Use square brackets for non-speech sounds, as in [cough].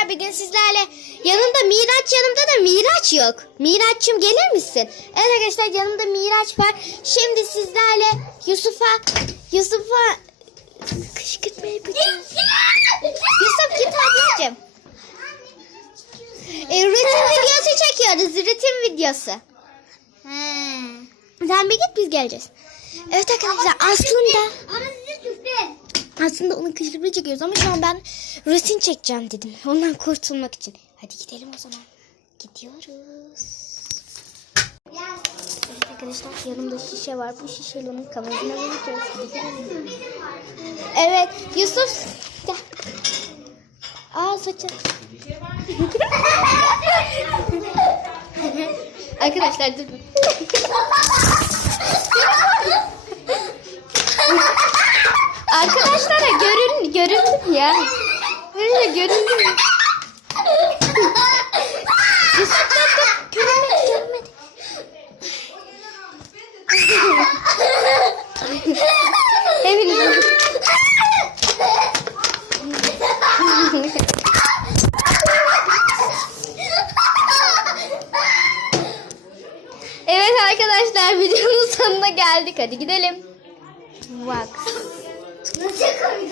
arkadaşlar bugün sizlerle yanımda Miraç yanımda da Miraç yok. Miraç'cığım gelir misin? Evet arkadaşlar yanımda Miraç var. Şimdi sizlerle Yusuf'a Yusuf'a kışkırtma yapacağız. Yusuf git ablacığım. E, rutin [laughs] videosu çekiyoruz. Rutin videosu. Sen bir git biz geleceğiz. Evet arkadaşlar aslında Ama sürpriz. Aslında onun kışkırtma çekiyoruz ama şu an ben rutin çekeceğim dedim. Ondan kurtulmak için. Hadi gidelim o zaman. Gidiyoruz. Evet arkadaşlar yanımda şişe var. Bu şişeyle onun kafasına vuracağız. Gidelim. Evet Yusuf gel. Aa saçın. [laughs] arkadaşlar dur. Arkadaşlara görün göründüm ya. Öyle göründüm. Yusuf dur. Görünmedi görünmedi. Hepiniz. Evet arkadaşlar videonun sonuna geldik. Hadi gidelim. Bak. No czekaj,